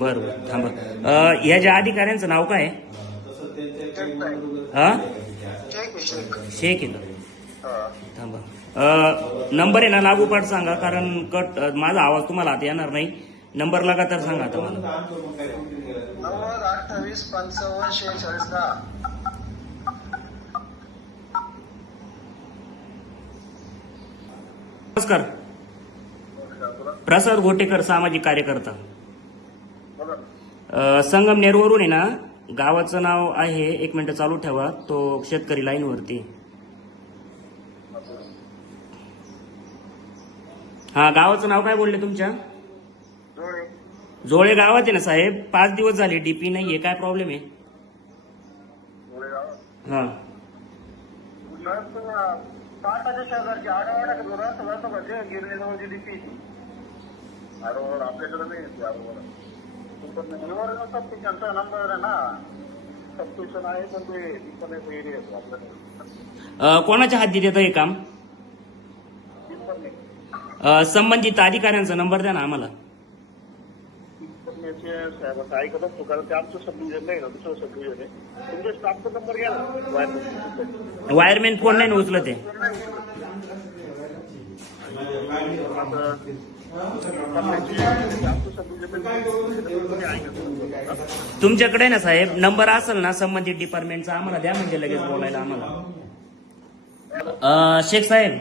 बर बर थांबा. ह्या ज्या अधिकाऱ्यांचं नाव काय आहे? शेख आहे का? थांबा. नंबर आहे ना लागोपाठ सांगा, कारण कट माझा आवाज तुम्हाला आता येणार नाही. नंबर लगातार सांगा आता मला. 28 55 46 10. नमस्कार. प्रसाद घोटेकर, सामाजिक कार्यकर्ता. संगमनेरवरून आहे ना, गावाचं नाव आहे, एक मिनिट चालू ठेवा, तो शेतकरी लाईन वरती. हा, गावाचं नाव काय बोलले तुमच्या? जोळे गावात आहे ना साहेब. 5 दिवस झाले डीपी नाहीये, काय प्रॉब्लेम आहे? हा, आपल्याकडे नाही नंबर आहे ना, सबस्टेशन आहे, पण ते एरिया कोणाच्या हद्दीत येतं हे काम? संबंधित अधिकाऱ्यांचा नंबर द्या ना आम्हाला. ऐकत असतो, कारण ते आमचं सबडिव्हिजन नाही ना, दुसरं सबडिव्हिजन आहे. तुमच्या स्टाफचा नंबर घ्या ना. वायरमॅन फोन नाही उचलत आहे. तुमच्याकडे ना साहेब नंबर असेल ना संबंधित डिपार्टमेंटचा, आम्हाला द्या, म्हणजे लगेच बोलायला आम्हाला. शेख साहेब,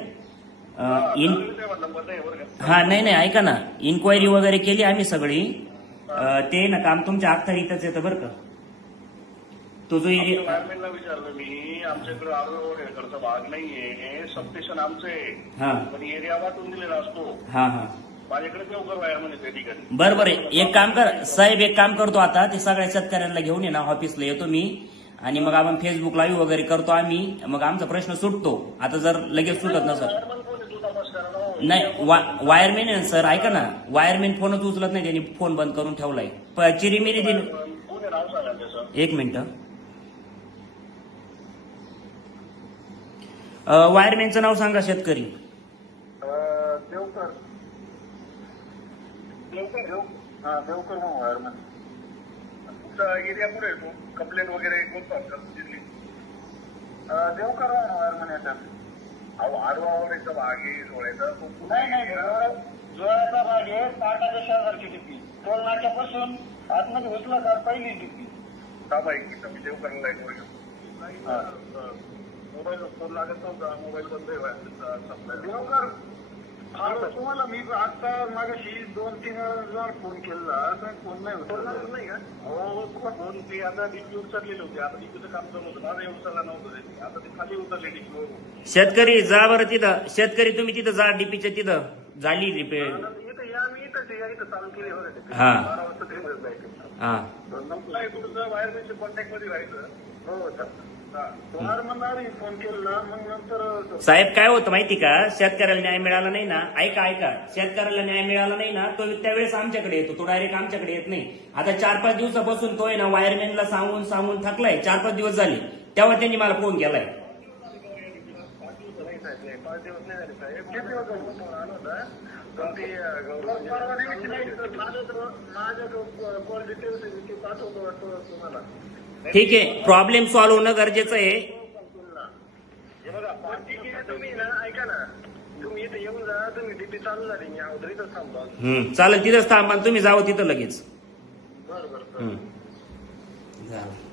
हा नाही ऐका ना, इन्क्वायरी वगैरे केली आम्ही सगळी. ते ना काम तुमच्या अखत्यारीतच येतं बरं का. तो जो एरिया विचारलं मी, आमच्याकडे आरोग्य भाग नाहीये, सबस्टेशन आमचं आहे. हा, पण एरिया वाटून दिलेला असतो. हा हा, माझ्याकडे देवकर वायरमन त्या ठिकाणी. बरोबर आहे. एक काम कर साहेब, एक काम करतो आता, ते सगळ्या शेतकऱ्यांना घेऊन ये ना, ऑफिसला येतो मी, आणि मग आपण फेसबुक लाईव्ह वगैरे करतो आम्ही, मग आमचा प्रश्न सुटतो. आता जर लगेच सुटत नसर नाही, वायरमॅन आहे सर, ऐका ना, वायरमॅन फोनच उचलत नाही, त्यांनी फोन बंद करून ठेवलाय. चिरीमिरी दिन. एक मिनिट. वायरमॅनचं नाव सांगा. शेतकरी देवकर. देवकर वायरमॅन. तुमचा एरिया कुठे येतो? कंप्लेंट वगैरे कोणता जिल्ही? देवकर वायरमॅन येतात. अहो, आडवाचा भाग आहे, जोळ्याचा नाही, जोळ्याचा भाग आहे, पाटाच्या शेजारची टिपी, टोल नाक्यापासून आतमध्ये घुसला का पहिली टिपी. थांबा एक मिनिट, मी देवकरला लाईन वर घेऊ. मोबाईल फोन लागत नव्हता, मोबाईल बंद आहे. देवकर, तुम्हाला मी आता मागाशी 2-3 वेळा फोन केला, फोन नाही होत नाही का? हो, फोन ते आता डीपी उचललेले होते, आता डीपीचं काम चालू होतं, माझं उचलला नव्हतं, आता ते खाली उतरले डीपीवरून. शेतकरी जा बरं तिथं. शेतकरी तुम्ही तिथं जा, डीपीच्या तिथं झाली रिपेअर. इथं या, मी इथं चालू केली होती. हा 12 वाजता ट्रेन जायचं. हा, तुमचं वायरमॅनच्या कॉन्टॅक्ट मध्ये राहायचं. हो, फोन केला, मग नंतर साहेब काय होतं माहिती का, शेतकऱ्याला न्याय मिळाला नाही ना, ऐका शेतकऱ्याला न्याय मिळाला नाही ना, तो त्यावेळेस आमच्याकडे येतो, तो डायरेक्ट आमच्याकडे येत नाही. आता 4-5 दिवसापासून तो आहे ना, वायरमॅनला सांगून थकलाय. 4-5 दिवस झाले, तेव्हा त्यांनी मला फोन केलाय. 5 दिवस नाही झाले साहेब. किती दिवस आलो होता, माझ्या कॉल डिटेल्स पाठवतो वाटतो तुम्हाला. ठीक आहे, प्रॉब्लेम सॉल्व्ह होणं गरजेचं आहे. तुम्ही ना, ऐका ना, तुम्ही इथे येऊन जा, तुम्ही डीपी चालू झाली, मी अगोदर इथं थांबा. चालेल, तिथंच थांबा, तुम्ही जावं तिथं लगेच. बरं. झालं.